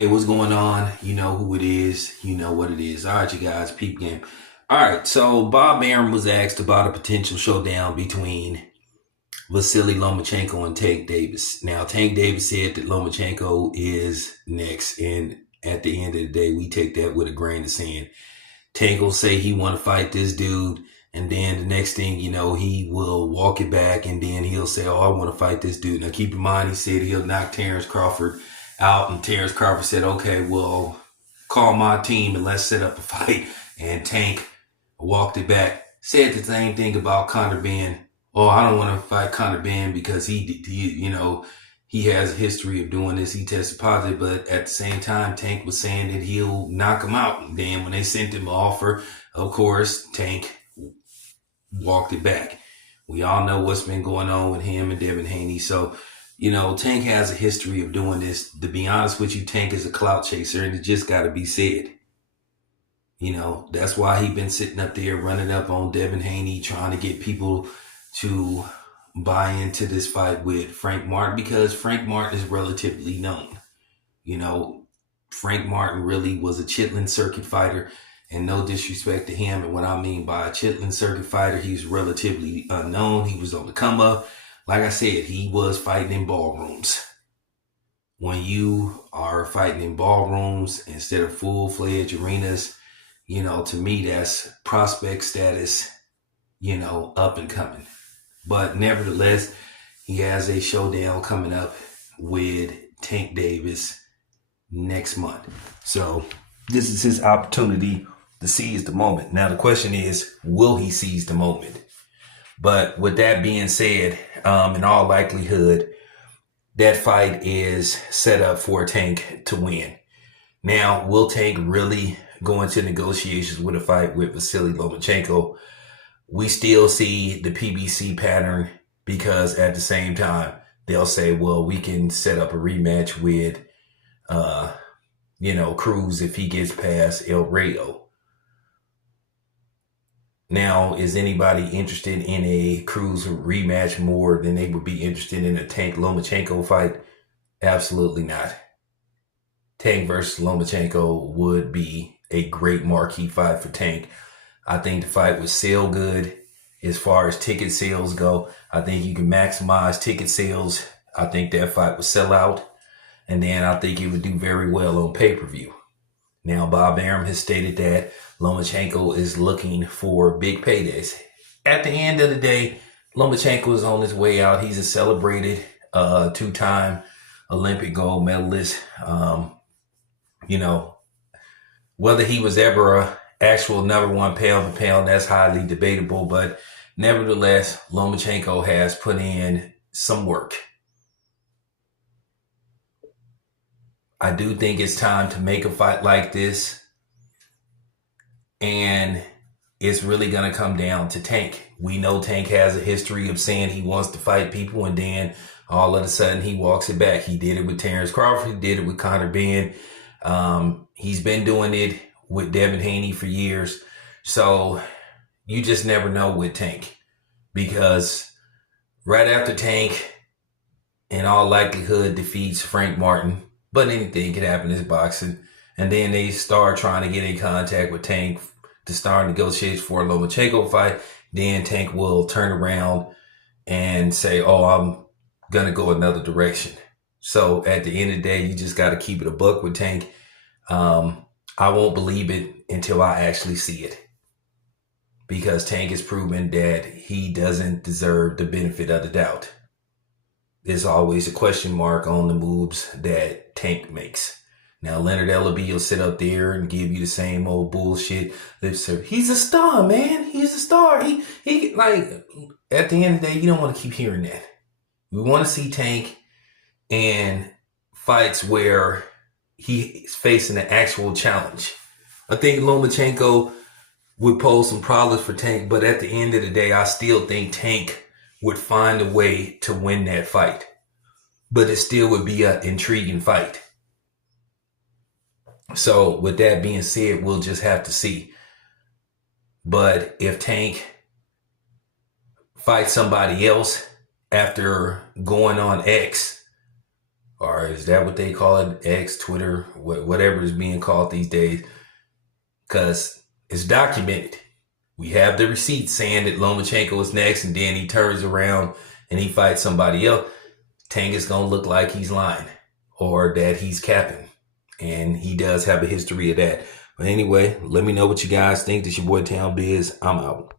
Hey, what's going on? You know who it is. You know what it is. All right, you guys, peep game. All right, so Bob Arum was asked about a potential showdown between Vasily Lomachenko and Tank Davis. Now, Tank Davis said that Lomachenko is next, and at the end of the day, we take that with a grain of sand. Tank will say he want to fight this dude, and then the next thing you know, he will walk it back, and then he'll say, "Oh, I want to fight this dude." Now, keep in mind, he said he'll knock Terrence Crawford out, and Terrence Crawford said, "Okay, well, call my team and let's set up a fight." And Tank walked it back. Said the same thing about Conor Ben. "Oh, I don't want to fight Conor Ben because he has a history of doing this. He tested positive." But at the same time, Tank was saying that he'll knock him out. And then when they sent him an offer, of course, Tank walked it back. We all know what's been going on with him and Devin Haney. So, Tank has a history of doing this. To be honest with you, Tank is a clout chaser, and it just got to be said. That's why he been sitting up there running up on Devin Haney, trying to get people to buy into this fight with Frank Martin, because Frank Martin is relatively known. Frank Martin really was a Chitlin circuit fighter, and no disrespect to him. And what I mean by a Chitlin circuit fighter, he's relatively unknown. He was on the come up. Like I said, he was fighting in ballrooms. When you are fighting in ballrooms instead of full-fledged arenas, to me, that's prospect status, up and coming. But nevertheless, he has a showdown coming up with Tank Davis next month. So this is his opportunity to seize the moment. Now, the question is, will he seize the moment? But with that being said, in all likelihood, that fight is set up for Tank to win. Now, will Tank really go into negotiations with a fight with Vasily Lomachenko? We still see the PBC pattern, because at the same time, they'll say, well, we can set up a rematch with, Cruz if he gets past El Rayo. Now, is anybody interested in a Cruz rematch more than they would be interested in a Tank Lomachenko fight? Absolutely not. Tank versus Lomachenko would be a great marquee fight for Tank. I think the fight would sell good as far as ticket sales go. I think you can maximize ticket sales. I think that fight would sell out. And then I think it would do very well on pay-per-view. Now, Bob Arum has stated that Lomachenko is looking for big paydays. At the end of the day, Lomachenko is on his way out. He's a celebrated two-time Olympic gold medalist. Whether he was ever a actual number one pound for pound, that's highly debatable. But nevertheless, Lomachenko has put in some work. I do think it's time to make a fight like this. And it's really going to come down to Tank. We know Tank has a history of saying he wants to fight people, and then all of a sudden he walks it back. He did it with Terrence Crawford. He did it with Conor Ben. He's been doing it with Devin Haney for years. So you just never know with Tank, because right after Tank, in all likelihood, defeats Frank Martin, but anything can happen in this boxing. And then they start trying to get in contact with Tank to start negotiations for a Lomachenko fight. Then Tank will turn around and say, "Oh, I'm going to go another direction." So at the end of the day, you just got to keep it a buck with Tank. I won't believe it until I actually see it, because Tank has proven that he doesn't deserve the benefit of the doubt. There's always a question mark on the moves that Tank makes. Now, Leonard Ellaby will sit up there and give you the same old bullshit lip service. He's a star, man. He's a star. He like, at the end of the day, you don't want to keep hearing that. We want to see Tank in fights where he's facing an actual challenge. I think Lomachenko would pose some problems for Tank, but at the end of the day, I still think Tank would find a way to win that fight. But it still would be an intriguing fight. So with that being said, we'll just have to see. But if Tank fights somebody else after going on X or is that what they call it? X, Twitter, whatever is being called these days. Because it's documented. We have the receipts saying that Lomachenko is next, and then he turns around and he fights somebody else. Tank is going to look like he's lying or that he's capping. And he does have a history of that. But anyway, let me know what you guys think. This your boy Town Biz. I'm out.